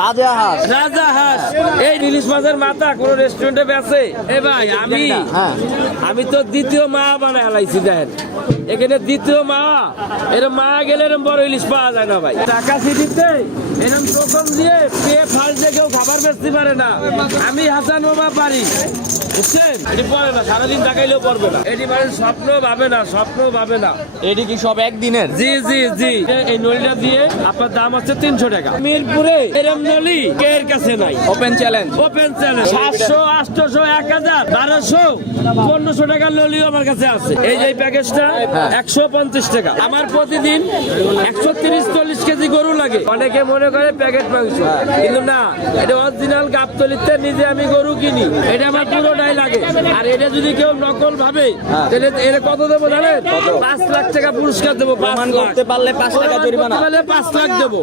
রাজা হাঁস এই ইলিশ মাছের মাথা কোন রেস্টুরেন্টে বেচে? এ ভাই আমি তো দ্বিতীয় মা বানায় হালাইছি। দেখেন এখানে দ্বিতীয় মা, এরকম মা গেলে এরকম বড় ইলিশ পাওয়া যায় না ভাই। টাকা সিটিতে এরকম টোকন দিয়ে পেয়ে ফাল দিয়ে কেউ খাবার বেচতে পারে না। আমি হাসান বাবা পারি, বুঝছেন? এটি পড়ে না, সারাদিন টাকাইলেও পড়বে না। এটি মানে স্বপ্ন ভাবে না, স্বপ্ন ভাবে না। এটি কি সব একদিনের? জি জি জি। এই নলিটা দিয়ে আপনার দাম হচ্ছে 300 টাকা। মিরপুরে এরকম নলি এর কাছে নাই। Open challenge. ওপেন চ্যালেঞ্জ 700, 800, 1000, 1200, 1500 টাকার নলিও আমার কাছে আছে। এই যে প্যাকেজটা 150 টাকা। আমার প্রতিদিন 130-40 কেজি গরু লাগে। অনেকে মনে করে প্যাকেট মাংস, কিন্তু না, এটা অরিজিনাল গাবতলিতে নিজে আমি গরু কিনি। এটা আমার পুরোটাই লাগে। আর এটা যদি কেউ নকল ভাবে তাহলে এর কত দেবো জানেন? 5 লাখ টাকা পুরস্কার দেবো। প্রমাণ করতে পারলে 5 টাকা জরিমানা। 5 লাখ দেবো।